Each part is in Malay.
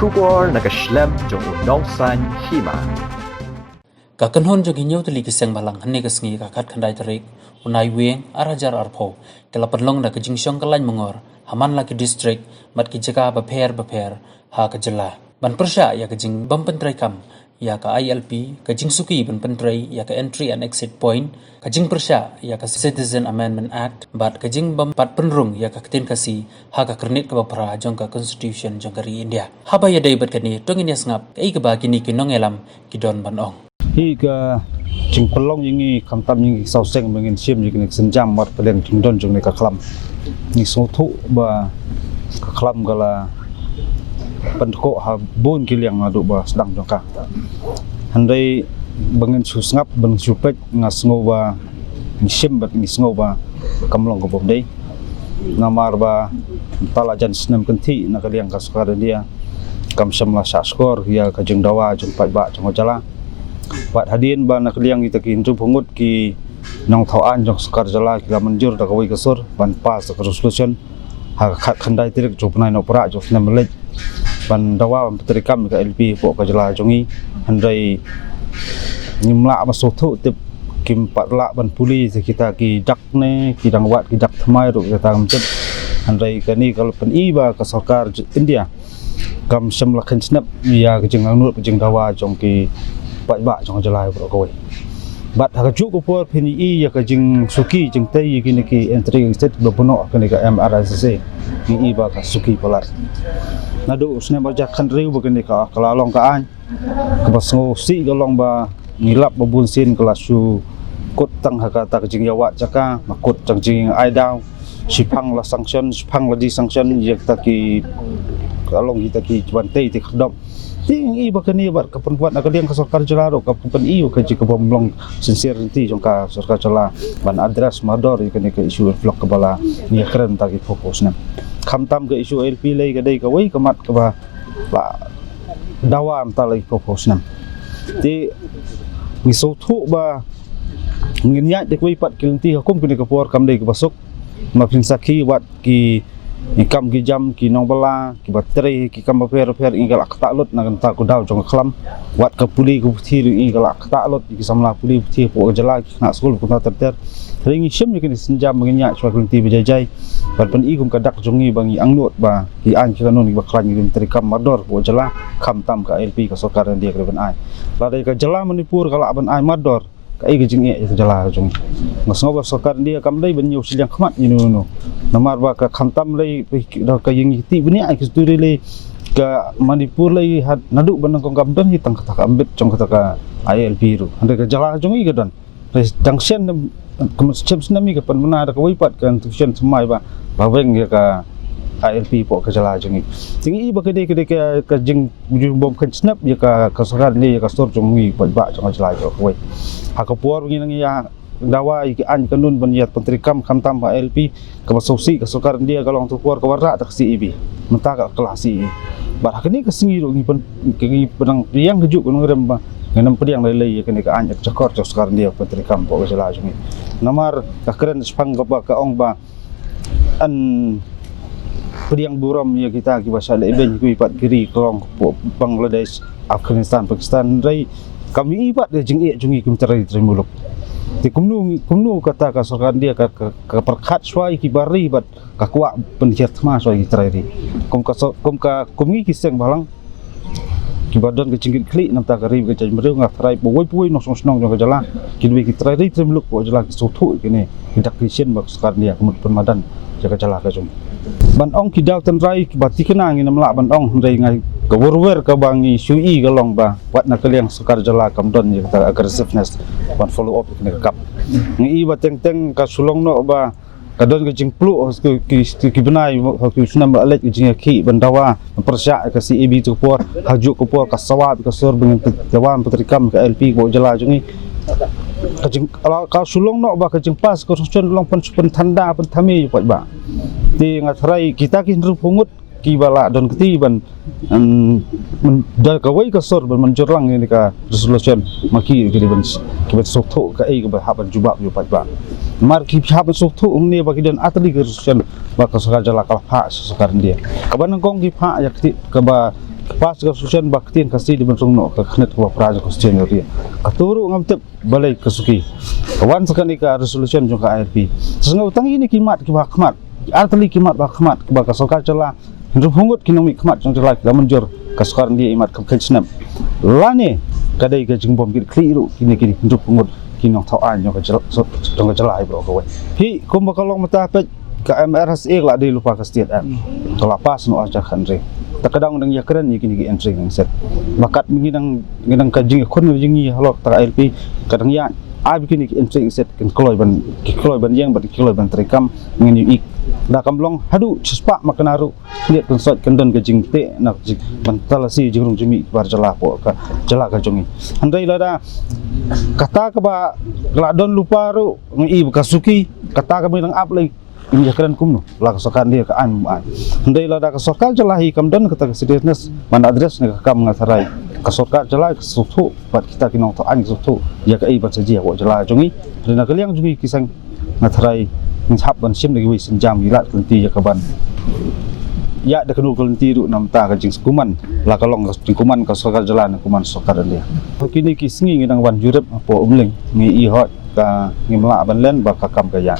Kubor nakaslem jong unongsan hima. Kakanhon jog hinyo tali kiseng balang hane kasngi kakat khandai tarik unai weng arajar arpho kelapadlong na kajingsyong kalany mongor haman laki district mat ki jaga baper ha kajala ban persya ya kajing bampentrai kam ya ka ILP kajing suki bampentrai ya ka entry and exit point kajing persya ya ka Citizen Amendment Act bat kajing bampat penrung ya ka ketin kasi ha ka kernit ka bapra jong ka constitution jong kari India haba ya dai bat kani tongin ya ngap kai ka ba kini kinong elam kidon ban ong hi ka jing pelong yingi kamtam yingi sauseng mengin sim yingi senjam mat pelen tindon jong ne ka klam ni sotu ba ka klam gala pendko ha bon kiliang adu ba sedang jong ka handai bangin susngap bang supet ngasngo ba ni sim bat ni sngo ba kamlong ko bom dei namar ba talajan senam kenti na kaliang ka skar dia kam samla sa skor ya ka jeng dawa jong pat ba jong jala Pat hadin ba nakliang kita ki hindu pungut ki nong thawaan jong skar jala ki la manjur da kawai kasur ban pas ka resolution ha khandai tirik jopnai no pra jofna melej ban dawa petrikam ka LP po ka jala jongi handai nimla masothu tip kim patla ban puli kita ki dak ne ki dangwat ki dak thamai ru kita amcet handai kani kalau pen iba ka sarkar India kam samla khan snap ya ka jeng anut ka jeng dawa jong ki ba jong jalai bro koi bat ha ju ko por phini i ya ka jing suki jing tai ki ni ki entry state lo bono ka ni ka MRCC ni i ba ka suki pala nadu usne ba jak khan riu ba ni ka kala long ka an ka basngo si ga long ba ngilap ba bun sin kala su kot tang ha ka ta jing yawa chaka makot jang jing ai daw sipang la sanction sipang la di sanction yak ta ki kalong kita ki bantai ti khdop ting i bakani bat ka perempuan nak dia ka sarkar jala ro ka pen i ka ji ka bomlong sincerity jong ka sarkar jala ban address mador ka ni ka isu vlog ka bala ni keren ta ki fokus na khamtam ka isu LP lei ka dei ka wei ka mat ka ba dawa am ta lei fokus na ti ni so thu ba ngin ya de wei pat kilenti hukum ka ni ka por kam dei ka basuk ma prin sakhi wat ki ikam ki jam ki nong bala ki bateri ki kam per ingal akta lot na ta ku daw jong khlam wat ka puli ku thi ri ingal akta lot ki samla puli thi po jala ki na skul ku ta ter ringi sim ni ki senjam menginya chwa kun ti bejai par pen i kum ka dak jongi bangi angnot ba ki an ki kanon ki baklan ki menteri kam mador po jala kham tam ka LP ka sokar dia ka ban ai la dai ka jala manipur kala ban ai mador kai ke jing e jala jong ngasngo ba sokar dia kam dai ben nyu silang khmat ni no namar ba ka khamtam lei ka ying ti bni ai kisturi le ka manipur lei had nadu ban kong kam don hi tang kata ambet jong kata ka ILP ru ande ka jala jong i gadan res junction kum steps nami ka pan mana ka wipat kan tuition semai ba baweng ya ka ILP po ka jala jong i ting i ba kede ka jing bom kan snap ya ka sokar ni ya ka stor jong i ba jong jala jo wei hakapor ngi ya dawa iki an kanun banyat pentrikam khamtam ba LP ka basausi ka sokar dia kalong tu por ka warra ta si ibi menta ka klasi ba hakni ka singi ro ngi penang yang kejuk kun ngrem ba nganam pediang lei kini ka an cakor sokar dia pentrikam po ka jala jungi namar ka keren spang ka ong ba an pediang buram ya kita ki basal eben ku ipat kiri kalong Bangladesh Afghanistan Pakistan rai kami ibat de jing e jungi kum terai muluk ti kumnu kata ka sarkar dia ka perkhat swai ki bari bat ka kwa penjat ma swai ki terai kum ngi kiseng balang ki badan ke jingit kli nam ta kari ke jaj mreu ngak terai poi no snong jong jala ki dui ki terai muluk ko jala ki sothu kini dak kisien bak sarkar dia kemut permadan jaga jala ka jong ban ong ki daw tenrai ki bati kena ngi namla ban ong ndai ngai ka werwer ka bangi sui galong ba wat na kaliang sukar jala kam don ya ta aggressiveness ban follow up ni kap ngi ba teng ka sulong no ba ka don ka jingplu ki benai ki sunam alet ki jing ki bandawa persya ka si EB tu por haju ko por ka sawab ka sur dengan jawam petrikam ka LP ko jala jungi ka jing ka sulong no ba ka jing pas ko sun long pen tanda pen thami pat ba ti ngatrai kita ki nru pungut ki bala don keti ban dal ka wai ka sor ban manjurlang ni ka resolution maki ki ban sokto ka ai ka haban jubab yo pat ba mar ki haban sokto umni ba ki dan atli ka resolution ba ka sokar jala ka pha sokar dia ka ban kong ki pha ya keti ka ba pas konstitusi baktiin kasih di bentung no ke knet ko praja konstitusi ria katuru ngam tep balai kasuki kawan sekali ka resolution jong ka ARP sengau tang ini kimat ki bakmat artli kimat bakmat ba ka sokar cela hindu hungut kinomi kimat jong cela ka menjur ka sokar dia imat ka kecnam lane kadai ka jing bom ki kliru kini hindu hungut kinong tauan jong ka cela bro ko hi kum bakalong mata pet ka MRSA la di lupa ka state to lapas no aja khanre takadang dang yakran ni kini entry ng set bakat mingidang kajing kon jingi halok ta LP kadang ya abi kini entry ng set kan kloy ban yang ban kloy ban trikam ngini ik da kamlong hadu cispa makanaru lihat konsot kendon kajing te nak ban talasi jingrung jimi bar jala po ka jala ka jongi handai lada kata ka ba gladon lupa ru ngi kasuki kata ka minang aplay ini jakran kumno la kasokan dia ka an ndai la da kasokal jalahi kamdan kata seriousness man address ne kam ngasarai kasokal jalai kesutu bat kita kinong to an kesutu ya ka ibat saji wa jala jongi rena kaliang jungi kisang ngasarai ngap ban sim lagi wis jam gilat kelenti ya kaban ya da kenul kelenti ru nam ta ka jing kuman la kalong kuman kasokal jalan kuman sokar dia kini kisngi ngidang wan jurep po umling ngi i hot ka ngimla ban len ba ka kam ka ya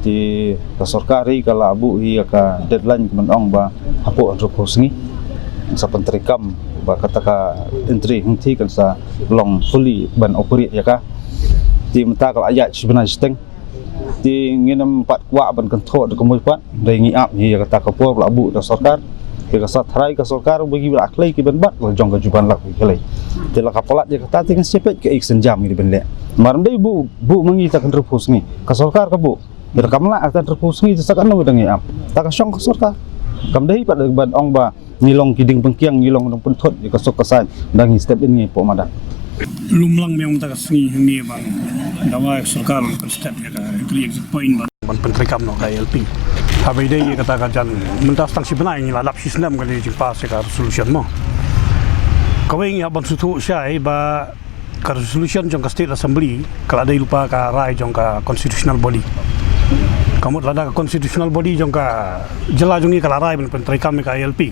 di kasorkari kala abu hi ka deadline kemenong ba apo antropos ngi sa pentrikam ba kataka entry henti kan sa long fully ban operate ya ka di menta kala ayat sebenarnya steng di nginam pat kwa ban kontrol de komoy pat dai ngi ap hi kata ka por abu da sorkar ke ka sat harai ka sorkar bagi ba aklai ki ban bat ko jong ka juban lak ki kelai de la kapalat dia kata ting sepet ke iksen jam ni ben le maram dai bu mengi ta antropos ngi ka sorkar ka bu berkamlah akan terpusngi sesakan no dengan am tak kasong kasorka kam dai pada ban ong ba nilong kiding pengkiang nilong dong pentot di kasok kasan dang step ini po madan lumlang memang tak kasngi ni bang dawa sarkar step ya ka clear point ban pentrikam no ka LP habai dai kata kajan mentas tang sibna ini lalap sistem kali jimpa se ka resolution mo kawing ya ban sutu syai ba ka resolution jong ka state assembly kala dai lupa ka rai jong ka constitutional body kamu lada constitutional body jong ka jela jongi kala rai ben pentrikam ka LP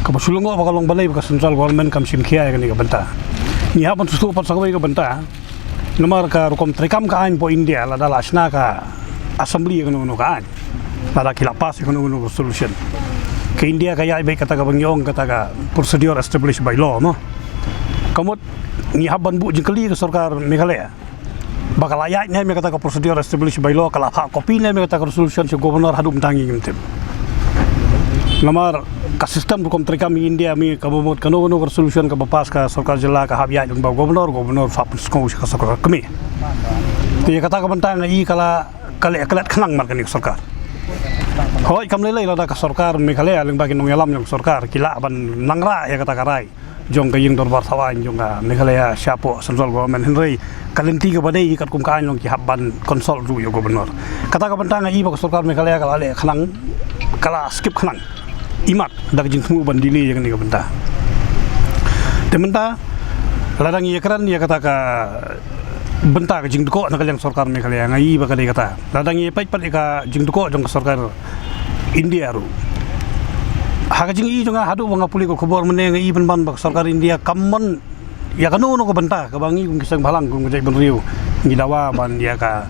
ka basulungo ba kalong balai ka central government kam sim khia ka ni ka benta ni ha ban sutu pat sakawai ka benta nomor ka rukom trikam ka an po India lada lasna ka assembly ka no ka an lada kilapas ka no resolution ke India ka ya baik kata ka bangyong kata ka procedure established by law no kamu ni ha ban bu jengkeli ka sarkar Meghalaya bakal ayat ni mereka kata prosedur established by law kalau hak kopi ni mereka kata resolution si gubernur hadum tangi gitu. Nomor ka sistem hukum terkam India mi kabumut kanu resolution ka bapas ka sarkar jela ka habiyat jong gubernur sapun skong ka sarkar kami. Dia kata ka bentang i kala kalat khanang mar kani sarkar. Hoi kam lelai la ka sarkar Meghalaya ling bagi nong yalam jong sarkar kila ban nangra ya kata karai. Jong ka ying dorbar sawan jong ka Meghalaya siapo central government Henry kalenti ka badai ikat kum kaan long ki habban konsol ru yo gubernur kata ka bentang i ba sarkar Meghalaya kala ale khanang kala skip khanang imat dak jing semu bandili yang ni ka benta tementa ladang i ekran ya kata ka benta ka jing deko nak yang sarkar Meghalaya ngai ba kadai kata ladang i pai pat ka jing deko jong ka sarkar India ru haga jing i jonga hadu banga puli ko khobor mene ngai ban ban ba sarkar India kamon ya kanu no ko benta ka bangi kung kisang balang kung jay benriu gidawa ban dia ka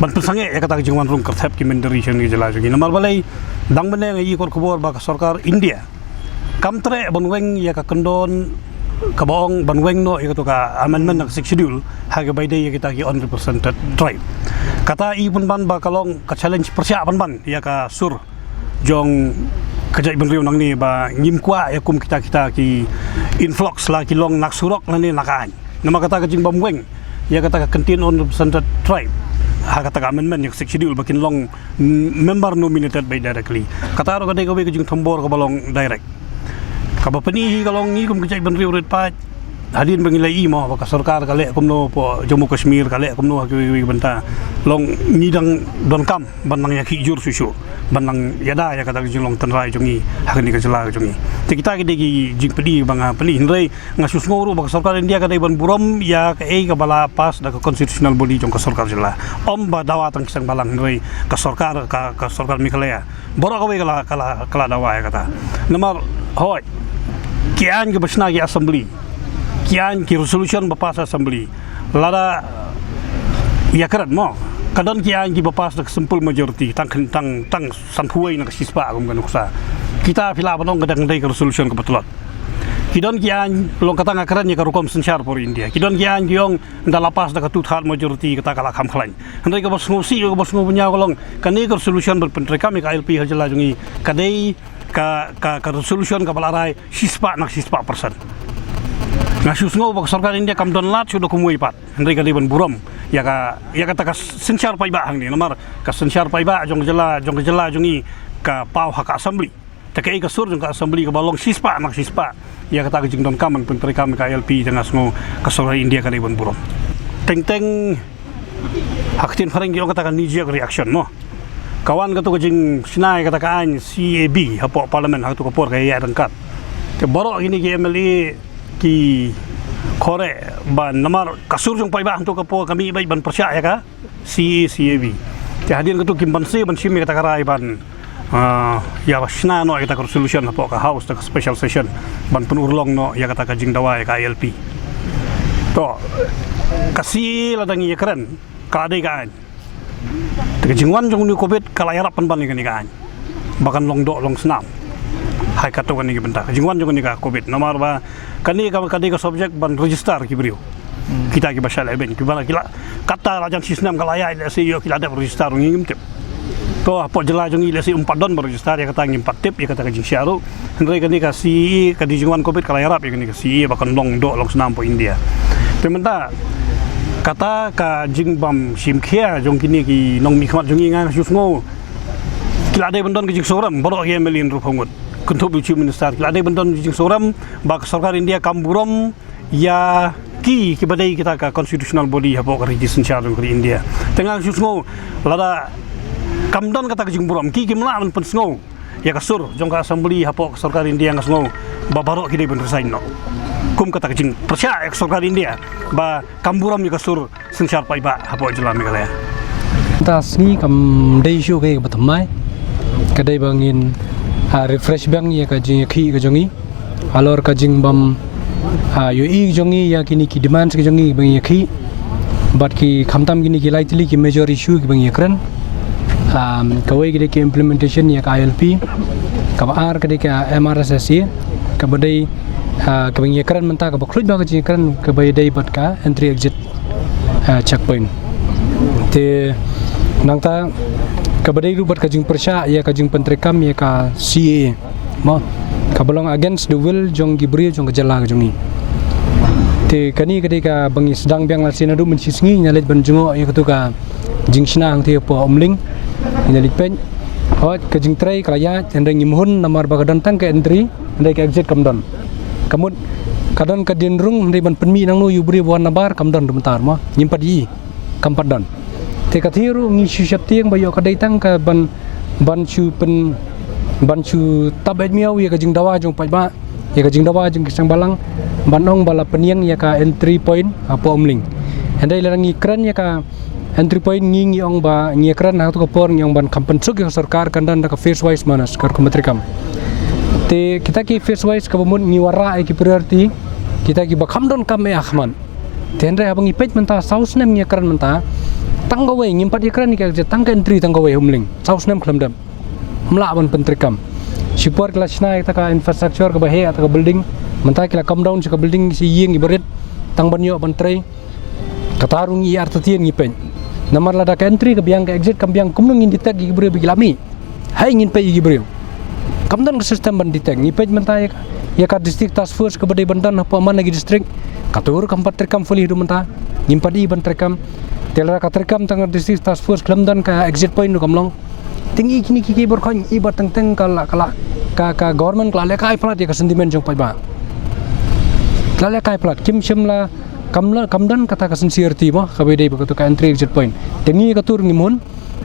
ban pesange ya kata jingwan rung kertep ki menderation ni jela jogi nomor balai dang bene ngai ko khobor ba ka sarkar India kamtre banweng ya ka kendon ka bong banweng no ya ka amendment nak schedule haga by day ya kita ki unrepresented tribe kata i pun ban ba kalong ka challenge persiapan ban ya ka sur jong kajai benriu nang ni ba ngim kwa ya kum kita ki influx la kilong nak surok na ni nakaan nama kata ka jing bamweng ya kata ka contain on represented tribe ha kata ka amendment yang schedule bakin long member nominated by directly kata ro kadai ka jing thambor ka balong direct ka bapani kalong ni kum kajai benriu red pa hadin bangilai mo ba ka sarkar kale kumno po Jammu Kashmir kale kumno ha ki benta long ngidang don kam banang ya ki jur susu banang yada ya kata jing long tenrai jongi hakni ka jela jongi te kita ki degi jing pedi banga peli hindrai ngasus ngoru ba sarkar India ka dai ban buram ya ka ka bala pas da ka constitutional body jong ka sarkar jela om ba dawa tang kisang balang hindrai ka sarkar Meghalaya boro ka kala dawa ya kata nomor hoi kian ke besna ki assembly kian ki resolution bapas assembly lada ya kerat mo kadon kian ki bapas dak simple majority tang sanhuai nak sispa agum kan uksa kita pila banong kadang dai ke resolution kebetulan kidon kian long kata ngakaran ya karukom sensyar por India kidon kian giong nda lapas dak tu thal majority kata kala kham khlain handai ka bos ngosi ka bos ngobunya kolong kani ke resolution berpentreka mi KLP hajala jungi kadai ka resolution ka balarai sispa nak sispa persen ngasus ngo bak sarkar India kam don lat sudah kumui pat handai ka diban buram ya kata ka sensyar pai ba hang ni nomor ka sensyar pai ba jong jela jungi ka pau hak assembly takai ka sur jong ka assembly ka balong sispa nak sispa ya kata jing don kaman penteri kami KLP dengan semua keseluruhan India kali pun burung teng haktin fareng giong kata knee jerk reaction mo kawan kata jing sinai kata kan CAB hapo parlimen hak tu kapor kaya rengkat ke borok ini ki MLA ki kore ban nomor kasur jong pai ba tu kapor kami bai ban percaya ka CAB hadirin katu kim ban se ban sim kata karai ban ya wasna no kita resolution apa ka house tak special session ban penurlong no ya kata kajing dawai ka ILP to kasih ladang ya keren ka adai kan kajingwan jong ni covid kala yarap pan ban ni kan bahkan long do long senam hai kata kan ni bentar kajingwan jong ni ka covid nomor ba kani ka subjek ban register ki brio kita ki basal eben ki bala kila kata rajan sistem kala ya yo kila ada register ngim tip to apa jela jungi lesi 4 don berregister ya kata ngim 4 tip ya kata kajing syaru hendrai kani kasih kadijungan covid kala yarap ya kani kasih bahkan long do long senam po India pementa kata ka jing bam simkhia jong kini ki nong mikmat jungi ngang susngo kila dai bendon kajing soram borok ye melin rupongut kuntup uci minister kila dai bendon kajing soram bak sarkar India kamburom ya ki badai kita ka constitutional body hapo ka registration syarung ke India tengah susngo lada kamdon kata kajing buram ki kimla men pensngo ya kasur jong ka assembly hapo sarkar India ngasngo babaro kidai ben resign no kum kata kajing percaya sarkar India ba kamburam ya kasur sensyar pai ba hapo jelam kala ta sni kam dei shu ke batamai kadai bangin refresh bang ya kajing ki kajongi alor kajing bam yo i jongi ya kini ki demands ki jongi bang ya ki but ki khamtam kini ki lightly ki major issue ki bang ya kran kawai gede ke implementation ya KLP kabar gede ke MRSSI kabadai kebanyakan mentah kabaklut baga jinkan kabadai bat ka entry exit checkpoint te nangta kabadai rubat kajing persya ya kajing pentrekam ya ka CA mo kabalong against the will jong gibri jong kejala jongi te kani gede ka bangi sedang biang lasina du mencisngi nyalet banjungo ya ketuka jingsna ang te po omling ini pen, awak kajing tray keraya, hendai ngimuhun nomor bagadan tang ke entry, hendai ke exit kamdon. Kamu kadon kadin rung hendai ban penmi nang nu yubri buan nabar kamdon sebentar mah, nyimpat yi, kampadon. Te kathiru ngisu syapti yang bayo kadai tang ke ban chu tabet miau ya kajing dawa jong pajba, ya kajing dawa jong kisang balang, banong bala peniang ya ka entry point apa omling. Hendai larang ikran ya ka entry point ngi ong ba ngi kran ha to kapor ngi ong ban kampan suk yang sarkar kandan da face wise manas kar kementerian te kita ki face wise ka bumun ngi wara ki priority kita ki bakam don kam e ahman te ndre abang ipet menta saus nem ngi kran menta tanggawe ngi empat ikran ni ka tangga entry tanggawe humling saus nem klamdam mla ban pentrikam support kelas na ta ka infrastructure ka bahe ta ka building menta kila come down ka building si ying ibarit tang ban yo ban tray katarung i artatian ngi pen namar lada ka entry ka biang ka exit kam biang kumnung ngin detect gi brio bigilami hai ngin pe gi brio kamdan ka system ban detect ngi pej menta ya ka district task force ka badai bandan apa man lagi district katur kam pat rekam fully hidu menta ngimpadi ban rekam telra ka rekam tang district task force klamdan ka exit point nu kamlong tinggi kini kiki bor khon i batang teng kala ka government kala le kai plat ya ka sentiment jong pai ba kala kai plat kim shimla kamdan kata ka sincerity mo kabedai begitu ka entry exit point tengi ka tur ngimun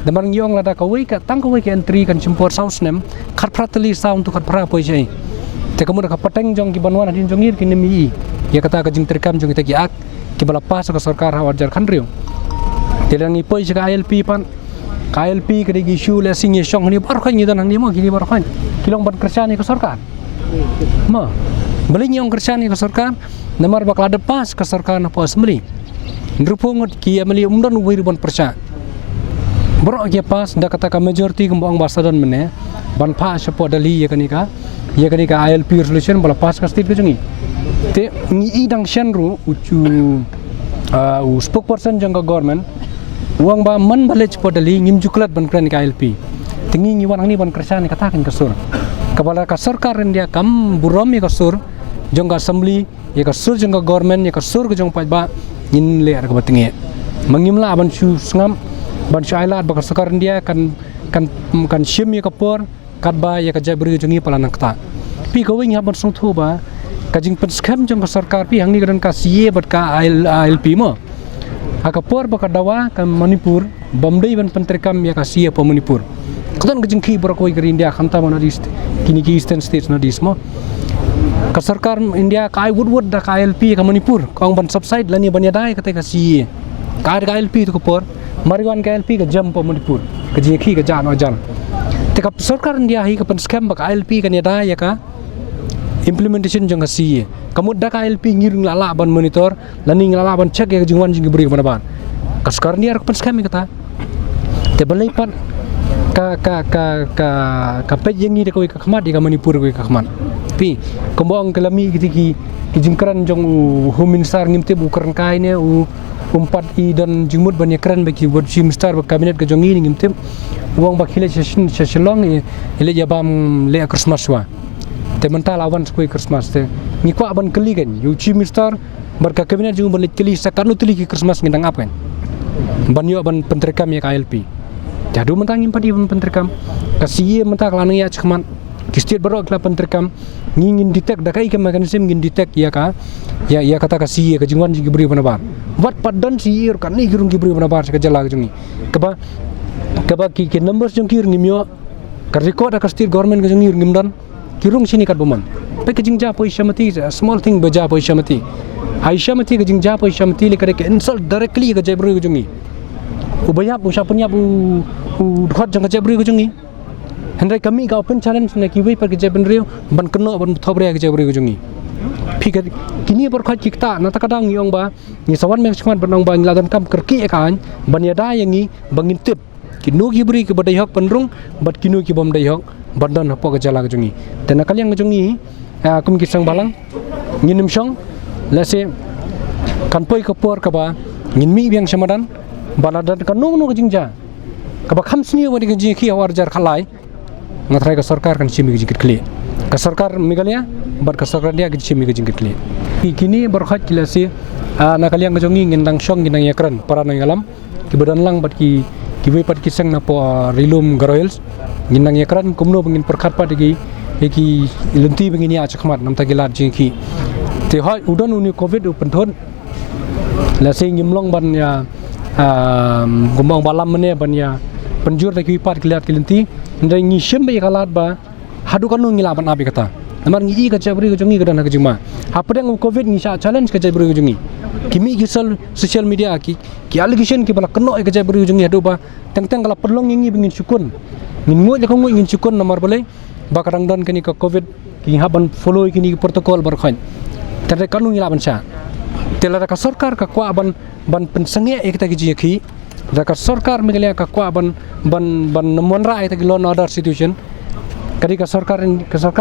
damar ngiong lada ka wei ka tang ka wei ka entry kan simpor saus nem khat pratali sound tu khat pra poi jai te kamu ka pateng jong ki banwan adin jongir ki nemi ya kata ka jing terkam jong kita ki ak ki bala pas ka sarkar hawar Jharkhand rio telangi poi ka ILP pan KLP ka digi issue le sing yeshong ni bar khan ni dan ni mo ki bar khan kilong ban kerja ni ka sarkar belinya orang kerja ni ke sarkar namar bakal ada pas ke sarkar na po assembly nrupungot ki ameli umdan wirban persa borok ke pas da kata ka majority kembang basadan mene ban pa support dali ya kanika ILP resolution bala pas ka state kejungi te ngi idang shenru ucu spokesperson jangka government uang ba man balej podali ngim juklat ban kran ka ILP tingi ngi wan ni ban kersa ni katakan kasur kepala ka sarkar India kam burom ya kasur jangka assembly ya kasur jangka government ya kasur ke jang ba nin le ar ka batinge mangimla ban su sngam ban su ailat ba sarkar India kan shim ya kapor kadba ya ka jabri jungi pala nakta pi ko wing ban song thoba ka jing pen skam jang ka sarkar pi hang ni kan ka CA bat ka ILP mo akapor ba ka dawa ka Manipur Bombay ban pentrikam ya ka CA pa Manipur kadan ka jing ki bro ko India khanta mana dist kini ki eastern states na dismo ka sarkar India ka wood da ka ILP ka Manipur kong ban subside lani ban ya dai ka te ka CA ka ILP to ko por mariwan ka ILP ka jam pa Manipur ka jing ki ka jan o jan te ka sarkar India hi ka pen skam ba ka ILP ka ya dai ya ka implementation jang CA kamu dak ILP ngiring lala ban monitor lani lala ban check ya jingwan jing beri mana ban kaskar ni ar pen skam kata te balai pan ka pej yang ni dekoi ka khmat di ka Manipur ko ka khmat pi kombong kelami ki jingkran jong home minister ngimte bukaran kai ne umpat I dan jingmut ban yakran baki buat minister ba kabinet ka jong ni ngimte uang ba khile shalong ile jabam le Christmas wa te mental awan skoi Christmas te ni kwa ban keli kan yu chief minister barka kabinet jung ban keli sakanu tuli ki Christmas ngindang apa kan ban yo ban pentrikam ya ILP jadu mentang impadi ban pentrikam kasiye mentak lanang ya chkhman ki state barok la pentrikam ngin detect da kai ka mechanism ngin detect ya kata kasiye ka jingwan jing beri bana bar wat padan siir kan ni girung beri bana bar ka jala jungi kaba ki numbers jung kir ngimyo ka record ka state government ka jung ngimdan kirung sini kat boman pe ke jingja po ishamati small thing beja po ishamati aishamati ke jingja po ishamati le kare ke insult directly ke jabri ke jungi ubaya pusha punya bu dhot jang ke jabri ke jungi hendai kami ka open challenge na ki wei par ke jabri ban keno ban thobre ke jabri ke jungi phi kini bar khat kikta na takadang yong ba ni sawan mek chmat banong ba ngladan kam kerki kan ban yada yangi bangin tip kinu ki bri ke badai hok penrung bat kinu ki bom dai hok bandan hapo ke jala ke jungi tena kalian ke jungi kum ki sang balang nginim song lase kan poi ke por ka ba ngin mi biang samadan baladan kan nong ke jingja ka ba kham sni wadi ke ji ki awar jar khalai ngatrai ka sarkar kan chimi ke jingit kli ka sarkar Meghalaya bar ka sarkar dia ke chimi ke jingit kli kini berkhat kilase na kalian ke jungi ngindang song ngindang yakran para nang alam ki badan lang bat ki wei pat ki sang na po rilum garoils ginang yakran kumno bengin perkhat pa digi eki lunti bengini a chkhmat namta gilat jingki te hoi udon uni covid penthon la sing ngimlong ban ya gumong balam mene ban ya penjur ta ki pat gilat kilunti ndai ngi shembe kalat ba hadu kanu ngila ban abi kata namar ngi ka jabri ko jungi gadan ka jima apdeng covid ngi sa challenge ka jabri ko jungi kimi gisal social media ki allegation ki bala keno ka jabri ko jungi hadu ba teng kala perlong ngi bengin sukun ngin ko ngin chukon nomor boleh bakarang don kini ka covid ki haban follow kini protokol barkhan tare kanu ngila ban sa telara ka sarkar ka kwa ban pensenge ekta ki ki da ka sarkar Meghalaya ka kwa ban monra ekta ki law and order situation kadi ka sarkar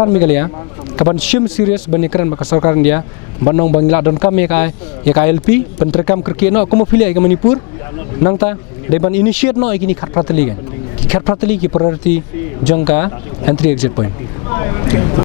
Meghalaya ka ban shim serious ban ikran ka sarkar India banong bangla don kam ya ka ILP pentrekam kerki no komo fili ka Manipur nangta deban initiate no ikini khat pratali kan ki priority jangka entry exit point